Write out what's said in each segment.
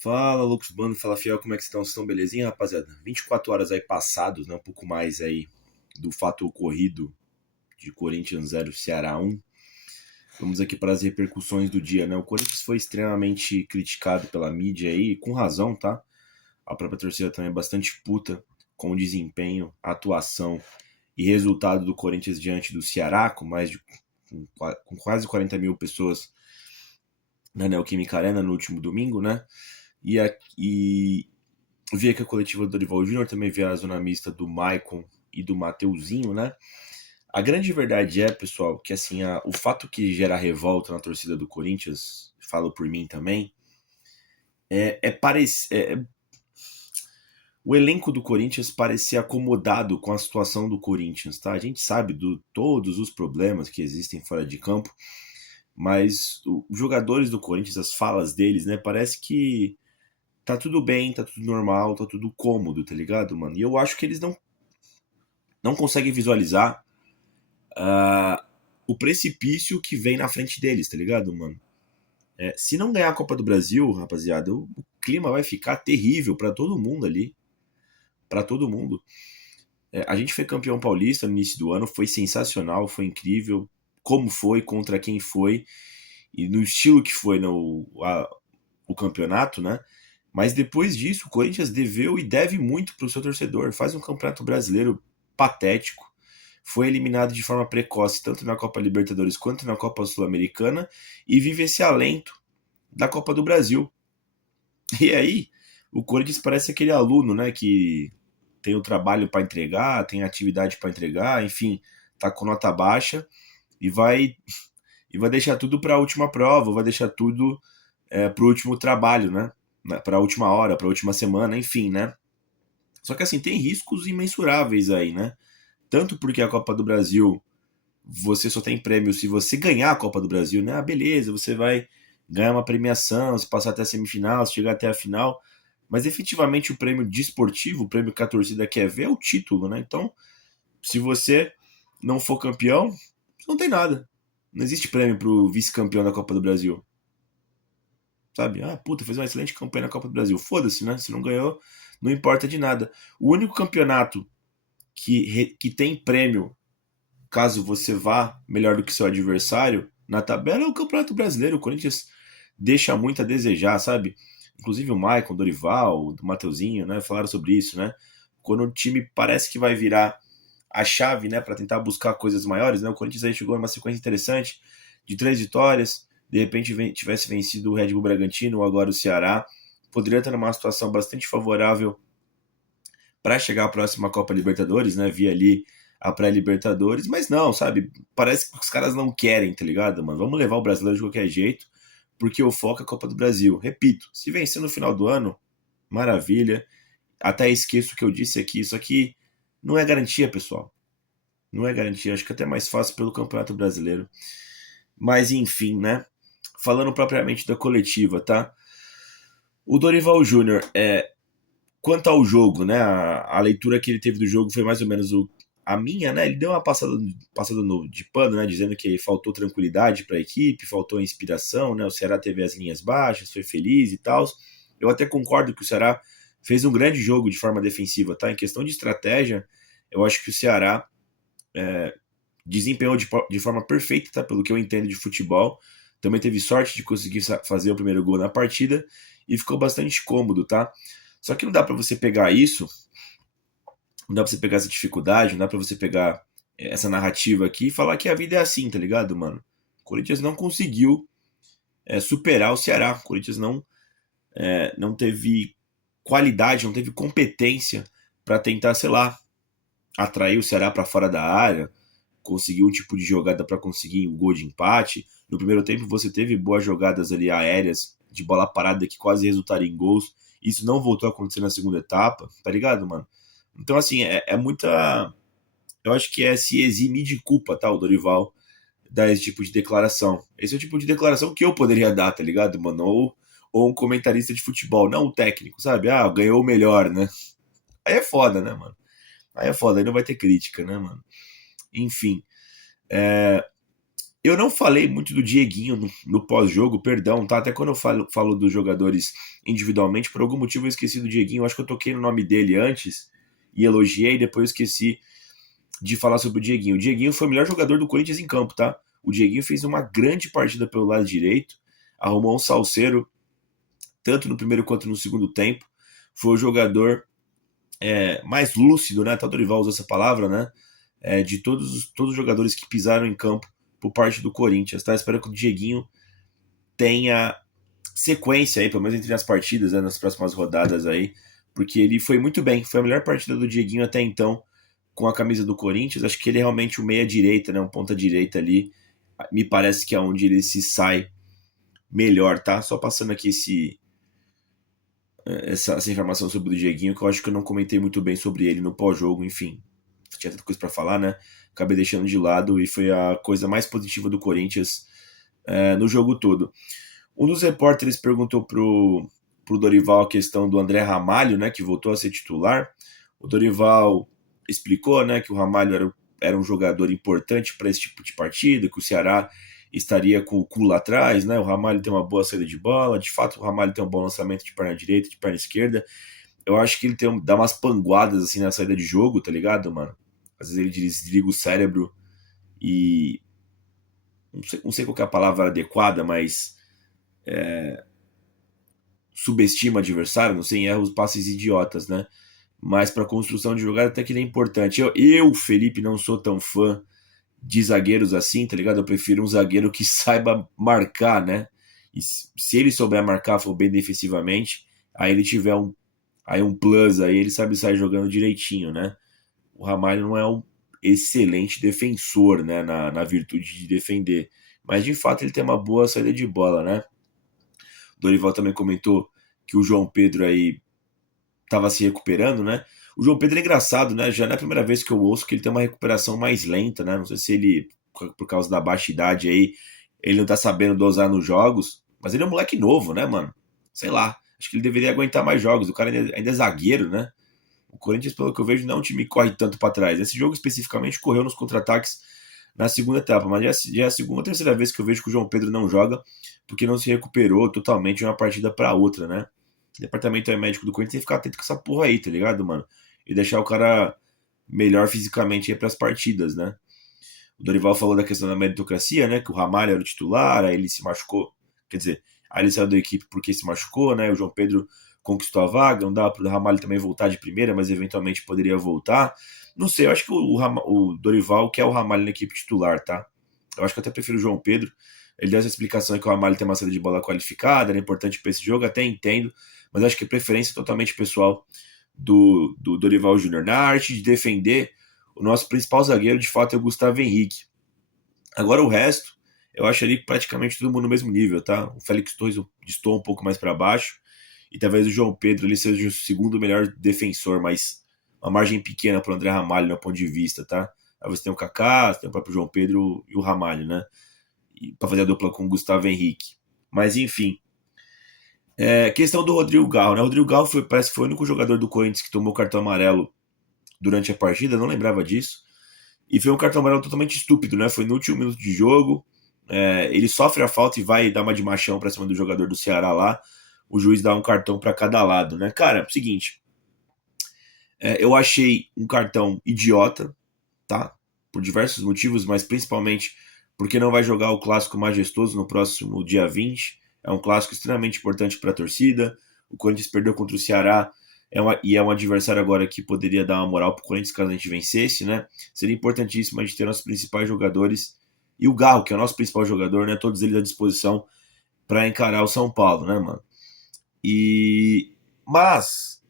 Fala, Lucas Bando, fala Fiel, como é que estão? Vocês estão belezinha, rapaziada? 24 horas aí passados, né? Um pouco mais aí do fato ocorrido de Corinthians 0, Ceará 1. Vamos aqui para as repercussões do dia, né? O Corinthians foi extremamente criticado pela mídia aí, com razão, tá? A própria torcida também é bastante puta com o desempenho, atuação e resultado do Corinthians diante do Ceará, com quase 40 mil pessoas na Neoquímica Arena no último domingo, né? E vi aqui a coletiva do Dorival Júnior, também vi a zona mista do Maicon e do Mateuzinho, né? A grande verdade é, pessoal, que assim, o fato que gera revolta na torcida do Corinthians, falo por mim também, o elenco do Corinthians parecer acomodado com a situação do Corinthians, tá? A gente sabe de todos os problemas que existem fora de campo, mas os jogadores do Corinthians, as falas deles, né, parece que tá tudo bem, tá tudo normal, tá tudo cômodo, tá ligado, mano? E eu acho que eles não conseguem visualizar ah, o precipício que vem na frente deles, tá ligado, mano? Se não ganhar a Copa do Brasil, rapaziada, o clima vai ficar terrível pra todo mundo ali. Pra todo mundo. A gente foi campeão paulista no início do ano, foi sensacional, foi incrível. Como foi, contra quem foi, e no estilo que foi o campeonato, né? Mas depois disso, o Corinthians deveu e deve muito pro seu torcedor. Faz um campeonato brasileiro patético. Foi eliminado de forma precoce, tanto na Copa Libertadores quanto na Copa Sul-Americana, e vive esse alento da Copa do Brasil. E aí, o Corinthians parece aquele aluno, né, que tem o trabalho para entregar, tem a atividade para entregar, enfim, tá com nota baixa e vai deixar tudo para a última prova, vai deixar tudo para o último trabalho, né? Para a última hora, para a última semana, enfim, né? Só que assim, tem riscos imensuráveis aí, né? Tanto porque a Copa do Brasil, você só tem prêmio se você ganhar a Copa do Brasil, né? Ah, beleza, você vai ganhar uma premiação, se passar até a semifinal, se chegar até a final. Mas efetivamente o prêmio desportivo, o prêmio que a torcida quer ver é o título, né? Então, se você não for campeão, você não tem nada. Não existe prêmio pro vice-campeão da Copa do Brasil. Sabe? Ah, puta, fez uma excelente campanha na Copa do Brasil. Foda-se, né? Se não ganhou, não importa de nada. O único campeonato que tem prêmio caso você vá melhor do que seu adversário na tabela é o Campeonato Brasileiro. O Corinthians deixa muito a desejar, sabe? Inclusive o Maicon, o Dorival, o Mateuzinho, né? Falaram sobre isso, né? Quando o time parece que vai virar a chave, né, para tentar buscar coisas maiores, né? O Corinthians aí chegou numa sequência interessante de 3 vitórias, de repente tivesse vencido o Red Bull Bragantino ou agora o Ceará, poderia estar numa situação bastante favorável para chegar à próxima Copa Libertadores, né? Via ali a pré-Libertadores, mas não, sabe? Parece que os caras não querem, tá ligado, mano? Vamos levar o brasileiro de qualquer jeito, porque o foco é a Copa do Brasil. Repito, se vencer no final do ano, maravilha. Até esqueço o que eu disse aqui, isso aqui não é garantia, pessoal. Não é garantia, acho que é até mais fácil pelo Campeonato Brasileiro. Mas enfim, né? Falando propriamente da coletiva, tá? O Dorival Júnior, quanto ao jogo, né? A leitura que ele teve do jogo foi mais ou menos a minha, né? Ele deu uma passada de pano, né? Dizendo que faltou tranquilidade para a equipe, faltou inspiração, né? O Ceará teve as linhas baixas, foi feliz e tal. Eu até concordo que o Ceará fez um grande jogo de forma defensiva, tá? Em questão de estratégia, eu acho que o Ceará desempenhou de forma perfeita, tá? Pelo que eu entendo de futebol. Também teve sorte de conseguir fazer o primeiro gol na partida e ficou bastante cômodo, tá? Só que não dá para você pegar isso, não dá pra você pegar essa dificuldade, não dá pra você pegar essa narrativa aqui e falar que a vida é assim, tá ligado, mano? O Corinthians não conseguiu superar o Ceará. O Corinthians não teve qualidade, não teve competência para tentar, sei lá, atrair o Ceará para fora da área, conseguir um tipo de jogada para conseguir um gol de empate. No primeiro tempo você teve boas jogadas ali aéreas, de bola parada que quase resultaram em gols. Isso não voltou a acontecer na segunda etapa, tá ligado, mano? Então, assim, é muita. Eu acho que é se eximir de culpa, tá? O Dorival dar esse tipo de declaração. Esse é o tipo de declaração que eu poderia dar, tá ligado, mano? Ou um comentarista de futebol, não o técnico, sabe? Ah, ganhou o melhor, né? Aí é foda, né, mano? Aí é foda, aí não vai ter crítica, né, mano? Enfim. Eu não falei muito do Dieguinho no pós-jogo, perdão, tá? Até quando eu falo dos jogadores individualmente, por algum motivo eu esqueci do Dieguinho. Eu acho que eu toquei no nome dele antes e elogiei, depois eu esqueci de falar sobre o Dieguinho. O Dieguinho foi o melhor jogador do Corinthians em campo, tá? O Dieguinho fez uma grande partida pelo lado direito, arrumou um salseiro, tanto no primeiro quanto no segundo tempo. Foi o jogador mais lúcido, né? Até o Dorival usou essa palavra, né? De todos os jogadores que pisaram em campo por parte do Corinthians, tá? Espero que o Dieguinho tenha sequência aí, pelo menos entre as partidas, né, nas próximas rodadas aí, porque ele foi muito bem. Foi a melhor partida do Dieguinho até então com a camisa do Corinthians. Acho que ele é realmente o meia-direita, né, um ponta-direita ali. Me parece que é onde ele se sai melhor, tá? Só passando aqui essa informação sobre o Dieguinho, que eu acho que eu não comentei muito bem sobre ele no pós-jogo, enfim. Tinha tanta coisa para falar, né? Acabei deixando de lado e foi a coisa mais positiva do Corinthians no jogo todo. Um dos repórteres perguntou pro Dorival a questão do André Ramalho, né, que voltou a ser titular. O Dorival explicou, né, que o Ramalho era um jogador importante para esse tipo de partida, que o Ceará estaria com o cu lá atrás, né? O Ramalho tem uma boa saída de bola, de fato o Ramalho tem um bom lançamento de perna direita, de perna esquerda. Eu acho que ele dá umas panguadas assim na saída de jogo, tá ligado, mano? Às vezes ele desliga o cérebro e não sei qual que é a palavra adequada, mas subestima o adversário, não sei, erra os passes idiotas, né? Mas para construção de jogada até que ele é importante. Felipe, não sou tão fã de zagueiros assim, tá ligado? Eu prefiro um zagueiro que saiba marcar, né? E se ele souber marcar, for bem defensivamente, aí ele tiver um plus aí, ele sabe sair jogando direitinho, né? O Ramalho não é um excelente defensor, né? Na virtude de defender. Mas de fato ele tem uma boa saída de bola, né? O Dorival também comentou que o João Pedro aí estava se recuperando, né? O João Pedro é engraçado, né? Já não é a primeira vez que eu ouço que ele tem uma recuperação mais lenta, né? Não sei se ele, por causa da baixa idade aí, ele não tá sabendo dosar nos jogos, mas ele é um moleque novo, né, mano? Sei lá. Acho que ele deveria aguentar mais jogos. O cara ainda é zagueiro, né? O Corinthians, pelo que eu vejo, não é um time que corre tanto para trás. Esse jogo especificamente correu nos contra-ataques na segunda etapa, mas já é a segunda ou terceira vez que eu vejo que o João Pedro não joga porque não se recuperou totalmente de uma partida para outra, né? O departamento médico do Corinthians tem que ficar atento com essa porra aí, tá ligado, mano? E deixar o cara melhor fisicamente aí pras partidas, né? O Dorival falou da questão da meritocracia, né? Que o Ramalho era o titular, aí ele se machucou. Quer dizer, aí ele saiu da equipe porque se machucou, né? O João Pedro conquistou a vaga, não dava pro Ramalho também voltar de primeira, mas eventualmente poderia voltar. Não sei, eu acho que o Dorival quer o Ramalho na equipe titular, tá? Eu acho que eu até prefiro o João Pedro. Ele deu essa explicação que o Ramalho tem uma saída de bola qualificada, era importante para esse jogo, até entendo, mas acho que é preferência totalmente pessoal do Dorival Júnior. Na arte de defender, o nosso principal zagueiro, de fato, é o Gustavo Henrique. Agora o resto, eu acho ali praticamente todo mundo no mesmo nível, tá? O Félix Torres estou um pouco mais para baixo, e talvez o João Pedro ali seja o segundo melhor defensor, mas uma margem pequena para o André Ramalho, no ponto de vista, tá? Aí você tem o Kaká, você tem o próprio João Pedro e o Ramalho, né? Para fazer a dupla com o Gustavo Henrique. Mas enfim. Questão do Rodrigo Garro, né? O Rodrigo Garro parece que foi o único jogador do Corinthians que tomou cartão amarelo durante a partida, não lembrava disso. E foi um cartão amarelo totalmente estúpido, né? Foi no último minuto de jogo. Ele sofre a falta e vai dar uma de machão pra cima do jogador do Ceará lá. O juiz dá um cartão para cada lado, né? Cara, seguinte. Eu achei um cartão idiota, tá? Por diversos motivos, mas principalmente porque não vai jogar o clássico majestoso no próximo dia 20. É um clássico extremamente importante para a torcida. O Corinthians perdeu contra o Ceará e é um adversário agora que poderia dar uma moral para o Corinthians caso a gente vencesse, né? Seria importantíssimo a gente ter nossos principais jogadores e o Garro, que é o nosso principal jogador, né? Todos eles à disposição para encarar o São Paulo, né, mano? Mas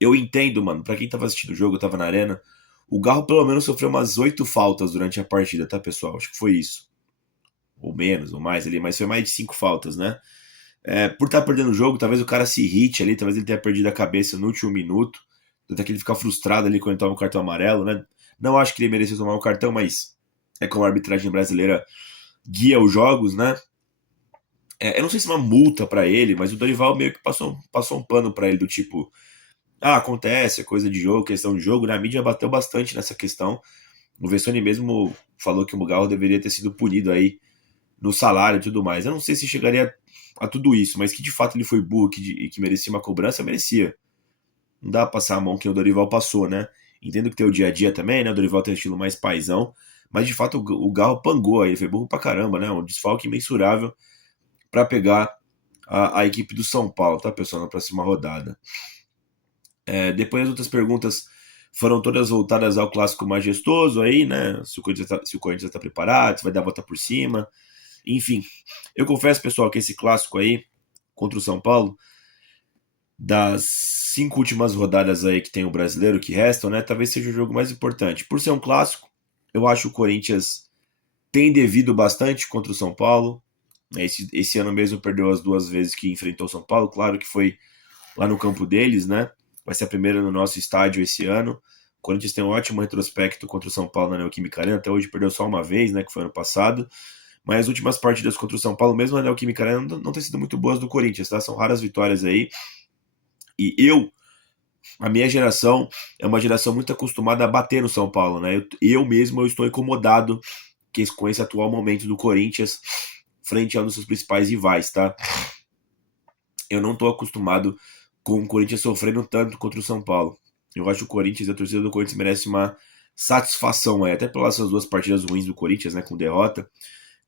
eu entendo, mano, para quem tava assistindo o jogo, eu tava na arena, o Garro pelo menos sofreu umas 8 faltas durante a partida, tá, pessoal? Acho que foi isso. Ou menos, ou mais ali, mas foi mais de 5 faltas, né? Por estar perdendo o jogo, talvez o cara se irrite ali, talvez ele tenha perdido a cabeça no último minuto, até que ele fica frustrado ali quando ele toma um cartão amarelo, né? Não acho que ele merecia tomar um cartão, mas é como a arbitragem brasileira guia os jogos, né? Eu não sei se é uma multa pra ele, mas o Dorival meio que passou um pano pra ele do tipo, acontece, é coisa de jogo, questão de jogo, né? A mídia bateu bastante nessa questão, O Vessone mesmo falou que o Mugarro deveria ter sido punido aí no salário e tudo mais. Eu não sei se chegaria a tudo isso, mas que de fato ele foi burro e que merecia uma cobrança, merecia. Não dá pra passar a mão que o Dorival passou, né? Entendo que tem o dia a dia também, né? O Dorival tem um estilo mais paizão, mas de fato o Garro pangou aí, ele foi burro pra caramba, né? Um desfalque imensurável pra pegar a equipe do São Paulo, tá, pessoal? Na próxima rodada. Depois as outras perguntas foram todas voltadas ao clássico majestoso aí, né? Se o Corinthians tá preparado, se vai dar a volta por cima. Enfim, eu confesso, pessoal, que esse clássico aí contra o São Paulo, das 5 últimas rodadas aí que tem o brasileiro que restam, né? Talvez seja o jogo mais importante. Por ser um clássico, eu acho que o Corinthians tem devido bastante contra o São Paulo. Esse ano mesmo perdeu as 2 vezes que enfrentou o São Paulo. Claro que foi lá no campo deles, né? Vai ser a primeira no nosso estádio esse ano. O Corinthians tem um ótimo retrospecto contra o São Paulo na Neoquímica Arena. Até hoje perdeu só uma vez, né? Que foi ano passado. Mas as últimas partidas contra o São Paulo, mesmo na Neoquímica Arena, não tem sido muito boas do Corinthians, tá? São raras vitórias aí. E a minha geração, é uma geração muito acostumada a bater no São Paulo, né? Eu mesmo eu estou incomodado com esse atual momento do Corinthians frente a um dos seus principais rivais, tá? Eu não estou acostumado com o Corinthians sofrendo tanto contra o São Paulo. Eu acho que o Corinthians, a torcida do Corinthians merece uma satisfação, até pelas suas 2 partidas ruins do Corinthians, né, com derrota.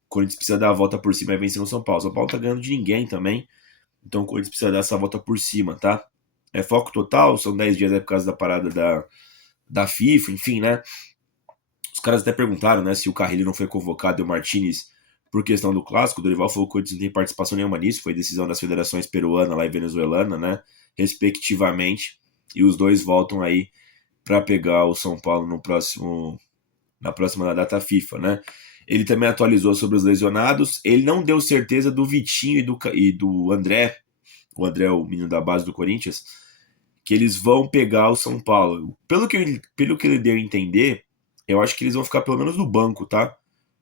O Corinthians precisa dar a volta por cima e vencer no São Paulo. O São Paulo tá ganhando de ninguém também, então o Corinthians precisa dar essa volta por cima, tá? É foco total, são 10 dias aí por causa da parada da FIFA, enfim, né? Os caras até perguntaram, né, se o Carrilho não foi convocado e o Martinez por questão do clássico. O Dorival falou que o Corinthians não tem participação nenhuma nisso, foi decisão das federações peruana lá e venezuelana, né, respectivamente, e os dois voltam aí para pegar o São Paulo na próxima data FIFA, né? Ele também atualizou sobre os lesionados. Ele não deu certeza do Vitinho e do André, o André, o menino da base do Corinthians, que eles vão pegar o São Paulo. Pelo que ele deu a entender, eu acho que eles vão ficar pelo menos no banco, tá?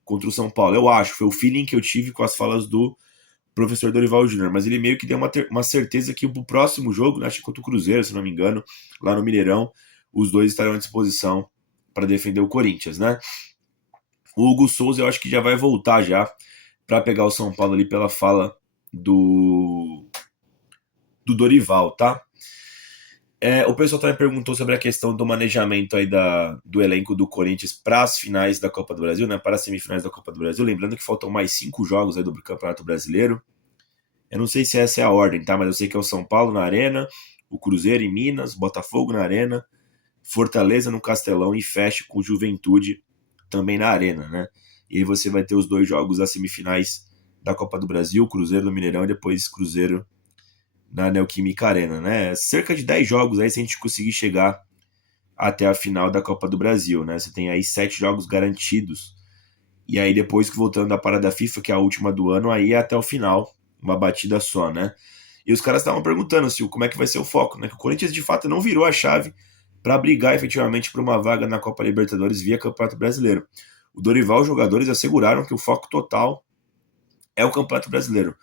Contra o São Paulo. Eu acho, foi o feeling que eu tive com as falas do professor Dorival Júnior, mas ele meio que deu uma certeza que pro próximo jogo, né, acho que contra o Cruzeiro, se não me engano, lá no Mineirão, os dois estarão à disposição para defender o Corinthians, né? O Hugo Souza eu acho que já vai voltar já para pegar o São Paulo ali pela fala do Dorival, tá? O pessoal também perguntou sobre a questão do manejamento aí do elenco do Corinthians para as finais da Copa do Brasil, né? Para as semifinais da Copa do Brasil. Lembrando que faltam mais 5 jogos aí do Campeonato Brasileiro. Eu não sei se essa é a ordem, tá? Mas eu sei que é o São Paulo na Arena, o Cruzeiro em Minas, Botafogo na Arena, Fortaleza no Castelão e fecha com Juventude também na Arena, né? E aí você vai ter os 2 jogos das semifinais da Copa do Brasil, Cruzeiro no Mineirão e depois Cruzeiro na Neoquímica Arena, né? Cerca de 10 jogos aí se a gente conseguir chegar até a final da Copa do Brasil, né? Você tem aí 7 jogos garantidos. E aí depois que voltando da parada FIFA, que é a última do ano, aí é até o final, uma batida só, né? E os caras estavam perguntando como é que vai ser o foco, né? Que o Corinthians de fato não virou a chave para brigar efetivamente por uma vaga na Copa Libertadores via Campeonato Brasileiro. O Dorival e os jogadores asseguraram que o foco total é o Campeonato Brasileiro.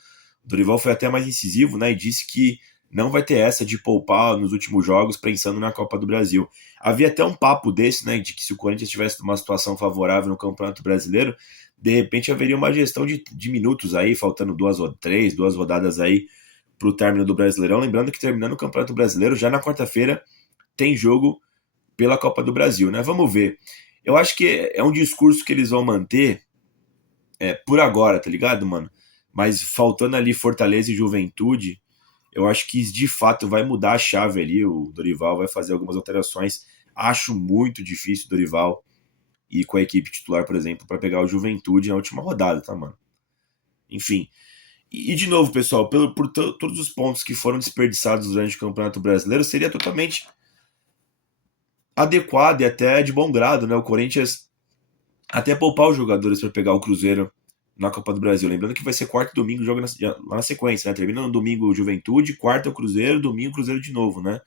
O Dorival foi até mais incisivo, né, e disse que não vai ter essa de poupar nos últimos jogos pensando na Copa do Brasil. Havia até um papo desse, né, de que se o Corinthians tivesse uma situação favorável no Campeonato Brasileiro, de repente haveria uma gestão de minutos aí, faltando 2 rodadas aí para o término do Brasileirão. Lembrando que terminando o Campeonato Brasileiro, já na quarta-feira, tem jogo pela Copa do Brasil, né? Vamos ver. Eu acho que é um discurso que eles vão manter por agora, tá ligado, mano? Mas faltando ali Fortaleza e Juventude, eu acho que de fato vai mudar a chave ali. O Dorival vai fazer algumas alterações. Acho muito difícil o Dorival ir com a equipe titular, por exemplo, para pegar o Juventude na última rodada, tá, mano? Enfim. E de novo, pessoal, por todos os pontos que foram desperdiçados durante o Campeonato Brasileiro, seria totalmente adequado e até de bom grado, né? O Corinthians até poupar os jogadores para pegar o Cruzeiro na Copa do Brasil. Lembrando que vai ser quarto e domingo, jogo lá na sequência, né? Termina no domingo Juventude, quarta o Cruzeiro, domingo Cruzeiro de novo, né?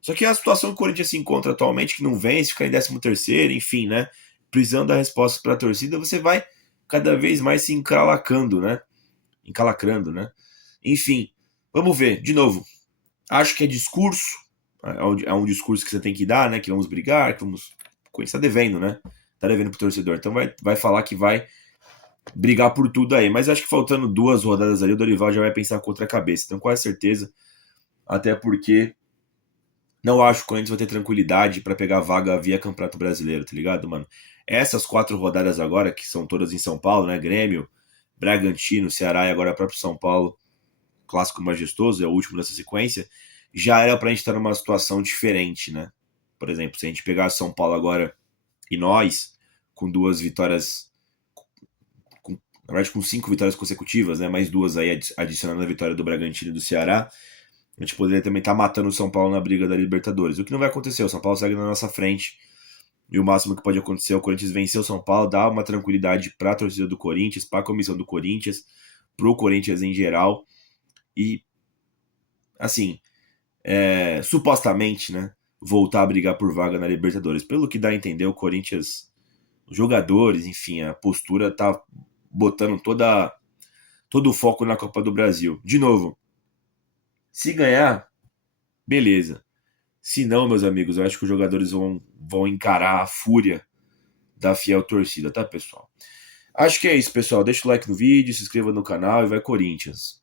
Só que a situação que o Corinthians se encontra atualmente, que não vence, fica em 13º, enfim, né? Precisando dar respostas para a torcida, você vai cada vez mais se encalacrando, né? Enfim, vamos ver, de novo. Acho que é discurso, é um discurso que você tem que dar, né? Que vamos brigar, que vamos. O Corinthians tá devendo, né? tá devendo pro torcedor. Então vai falar que vai brigar por tudo aí. Mas acho que faltando 2 rodadas ali, o Dorival já vai pensar com outra cabeça. Então, com certeza, até porque não acho que o Corinthians vai ter tranquilidade para pegar vaga via Campeonato Brasileiro, tá ligado, mano? Essas 4 rodadas agora, que são todas em São Paulo, né? Grêmio, Bragantino, Ceará e agora próprio São Paulo, clássico majestoso, é o último dessa sequência, já era pra gente estar numa situação diferente, né? Por exemplo, se a gente pegar São Paulo agora e nós, com 2 vitórias, na verdade com 5 vitórias consecutivas, né? Mais 2 aí adicionando a vitória do Bragantino e do Ceará, a gente poderia também estar matando o São Paulo na briga da Libertadores. O que não vai acontecer, o São Paulo segue na nossa frente. E o máximo que pode acontecer é o Corinthians vencer o São Paulo, dar uma tranquilidade para a torcida do Corinthians, para a comissão do Corinthians, para o Corinthians em geral. E, assim, supostamente, né, voltar a brigar por vaga na Libertadores. Pelo que dá a entender, o Corinthians, os jogadores, enfim, a postura tá botando todo o foco na Copa do Brasil. De novo, se ganhar, beleza. Se não, meus amigos, eu acho que os jogadores vão encarar a fúria da fiel torcida, tá, pessoal? Acho que é isso, pessoal. Deixa o like no vídeo, se inscreva no canal e vai Corinthians!